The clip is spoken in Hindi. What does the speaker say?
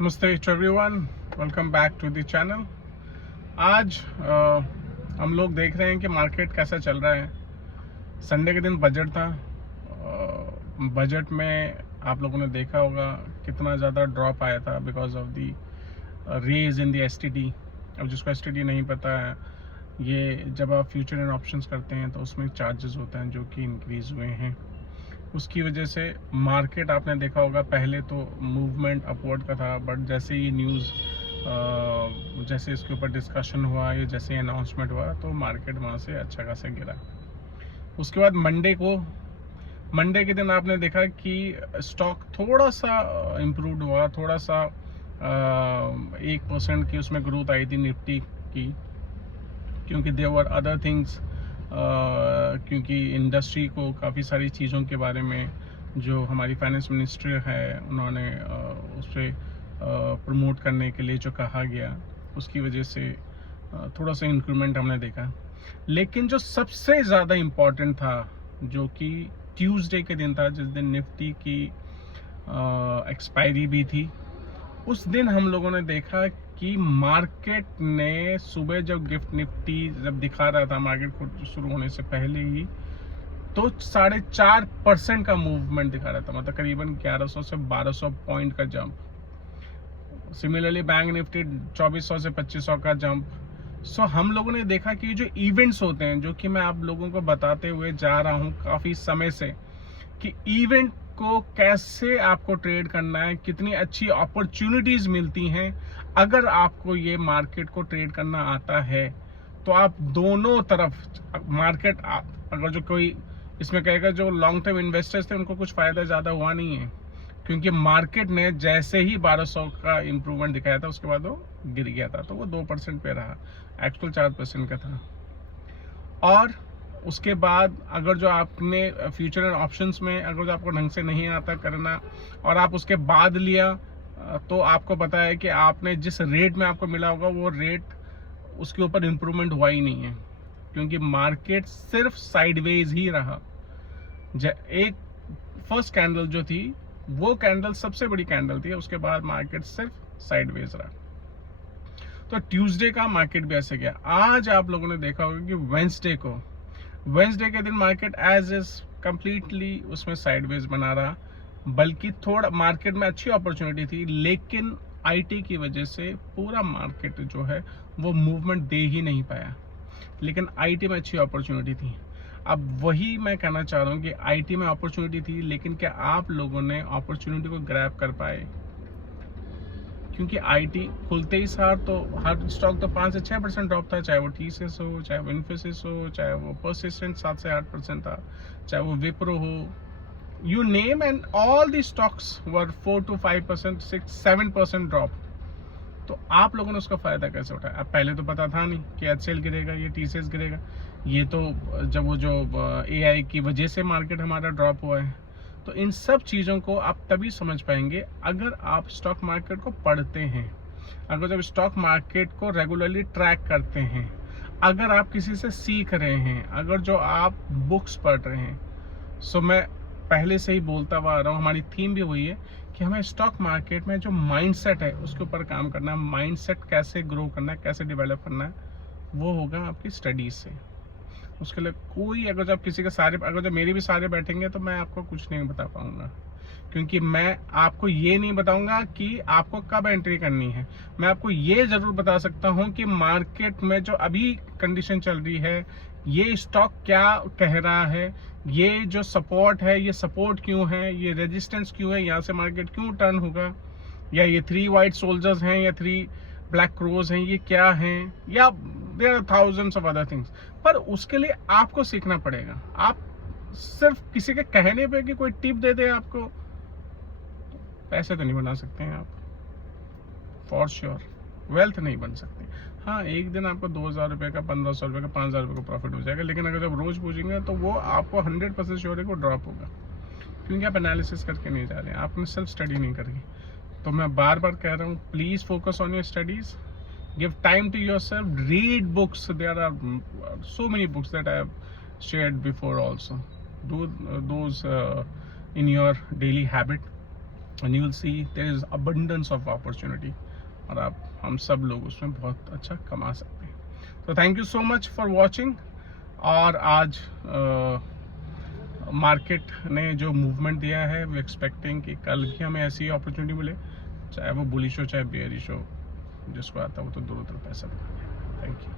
नमस्ते everyone, welcome back to the channel. आज हम लोग देख रहे हैं कि मार्केट कैसा चल रहा है। संडे के दिन बजट था। बजट में आप लोगों ने देखा होगा कितना ज़्यादा ड्रॉप आया था because of the raise in the STT. अब जिसको एसटीटी नहीं पता है, ये जब आप फ्यूचर एंड ऑप्शंस करते हैं तो उसमें चार्जेस होते हैं जो कि इंक्रीज़ हुए हैं। उसकी वजह से मार्केट आपने देखा होगा, पहले तो मूवमेंट अपवर्ड का था, बट जैसे ये न्यूज़ जैसे इसके ऊपर डिस्कशन हुआ या जैसे अनाउंसमेंट हुआ तो मार्केट वहाँ से अच्छा खासा गिरा। उसके बाद मंडे के दिन आपने देखा कि स्टॉक थोड़ा सा इम्प्रूव हुआ, थोड़ा सा 1% की उसमें ग्रोथ आई थी निफ्टी की, क्योंकि देयर वर अदर थिंग्स। क्योंकि इंडस्ट्री को काफ़ी सारी चीज़ों के बारे में जो हमारी फाइनेंस मिनिस्ट्री है उन्होंने उस पर प्रमोट करने के लिए जो कहा गया, उसकी वजह से थोड़ा सा इंक्रीमेंट हमने देखा। लेकिन जो सबसे ज़्यादा इम्पॉर्टेंट था, जो कि ट्यूसडे के दिन था, जिस दिन निफ्टी की एक्सपायरी भी थी, उस दिन हम लोगों ने देखा कि मार्केट ने सुबह जब गिफ्ट निफ्टी जब दिखा रहा था मार्केट को शुरू होने से पहले ही, तो 4.5% का मूवमेंट दिखा रहा था, मतलब करीबन 1100 से 1200 पॉइंट का जंप। सिमिलरली बैंक निफ्टी 2400 से 2500 का जंप। सो हम लोगों ने देखा कि जो इवेंट्स होते हैं, जो कि मैं आप लोगों को बताते हुए जा रहा हूँ काफ़ी समय से, कि इवेंट को कैसे आपको ट्रेड करना है, कितनी अच्छी अपॉर्चुनिटीज मिलती हैं अगर आपको ये मार्केट को ट्रेड करना आता है। तो आप दोनों तरफ मार्केट, अगर जो कोई इसमें कहेगा जो लॉन्ग टर्म इन्वेस्टर्स थे उनको कुछ फ़ायदा ज़्यादा हुआ नहीं है, क्योंकि मार्केट ने जैसे ही 1200 का इम्प्रूवमेंट दिखाया था उसके बाद वो गिर गया था, तो वो 2% पे रहा, एक्चुअल 4% का था। और उसके बाद अगर जो आपने फ्यूचर एंड ऑप्शंस में अगर जो आपको ढंग से नहीं आता करना और आप उसके बाद लिया, तो आपको पता है कि आपने जिस रेट में आपको मिला होगा वो रेट, उसके ऊपर इम्प्रूवमेंट हुआ ही नहीं है, क्योंकि मार्केट सिर्फ साइडवेज ही रहा। एक फर्स्ट कैंडल जो थी वो कैंडल सबसे बड़ी कैंडल थी, उसके बाद मार्केट सिर्फ साइडवेज रहा। तो ट्यूसडे का मार्केट भी ऐसे गया। आज आप लोगों ने देखा होगा कि वेंसडे के दिन मार्केट एज इज कंप्लीटली उसमें साइडवेज बना रहा, बल्कि थोड़ा मार्केट में अच्छी अपॉर्चुनिटी थी, लेकिन आईटी की वजह से पूरा मार्केट जो है वो मूवमेंट दे ही नहीं पाया। लेकिन आईटी में अच्छी अपॉर्चुनिटी थी। अब वही मैं कहना चाह रहा हूँ कि आईटी में अपॉर्चुनिटी थी, लेकिन क्या आप लोगों ने अपॉर्चुनिटी को ग्रैब कर पाए? क्योंकि आईटी खुलते ही सार तो हर स्टॉक तो 5 से 6% ड्रॉप था, चाहे वो टीसीएस हो, चाहे वो इन्फोसिस हो, चाहे वो परसिस्टेंट 7 से 8% था, चाहे वो विप्रो हो, you name, and all the stocks were 4 to 5%, 6-7% drop. तो आप लोगों ने उसका फायदा कैसे उठाया? अब पहले तो पता था नहीं कि एचसीएल गिरेगा, ये टीसीएस गिरेगा। ये तो जब वो जो एआई की वजह से मार्केट हमारा ड्रॉप हुआ है। तो इन सब चीज़ों को आप तभी समझ पाएंगे अगर आप स्टॉक मार्केट को पढ़ते हैं, अगर जब स्टॉक मार्केट को रेगुलरली ट्रैक करते हैं, अगर आप किसी से सीख रहे हैं, अगर जो आप बुक्स पढ़ रहे हैं। सो मैं पहले से ही बोलता हुआ आ रहा हूँ, हमारी थीम भी वही है कि हमें स्टॉक मार्केट में जो माइंडसेट है उसके ऊपर काम करना है। माइंडसेट कैसे ग्रो करना है, कैसे डेवलप करना है, वो होगा आपकी स्टडीज से। उसके लिए कोई, अगर जब किसी के सारे, अगर जब मेरे भी सारे बैठेंगे तो मैं आपको कुछ नहीं बता पाऊंगा, क्योंकि मैं आपको ये नहीं बताऊंगा कि आपको कब एंट्री करनी है। मैं आपको ये जरूर बता सकता हूं कि मार्केट में जो अभी कंडीशन चल रही है, ये स्टॉक क्या कह रहा है, ये जो सपोर्ट है ये सपोर्ट क्यों है, ये रेजिस्टेंस क्यों है, यहाँ से मार्केट क्यों टर्न होगा, या ये 3 वाइट सोल्जर्स हैं या 3 ब्लैक क्रोज हैं, ये क्या हैं, या there are thousands of other things. पर उसके लिए आपको सीखना पड़ेगा। आप सिर्फ किसी के कहने पे कि कोई टिप दे दे आपको, पैसे तो नहीं बना सकते हैं आप, फॉर श्योर वेल्थ नहीं बन सकते। हाँ, एक दिन आपको 2000 रुपये का, 1500 रुपये का, 5000 रुपये का प्रॉफिट हो जाएगा, लेकिन अगर जब रोज पूछेंगे तो वो आपको 100% श्योर है को ड्रॉप होगा, क्योंकि आप एनालिसिस करके नहीं जा रहे हैं, आपने सेल्फ स्टडी नहीं करी। तो मैं बार बार कह रहा हूँ, please focus on your studies, give time to yourself, read books, there are so many books that I have shared before also, do those in your daily habit. And you will see there is abundance of opportunity, और आप हम सब लोग उसमें बहुत अच्छा कमा सकते हैं। तो thank you so much for watching. और आज मार्केट ने जो मूवमेंट दिया है, वी एक्सपेक्टिंग कि कल भी हमें ऐसी अपॉर्चुनिटी मिले, चाहे वो बुलिश हो चाहे बेयरिश हो, जिसको आता है वो तो दोनों तरफ पैसा। Thank you.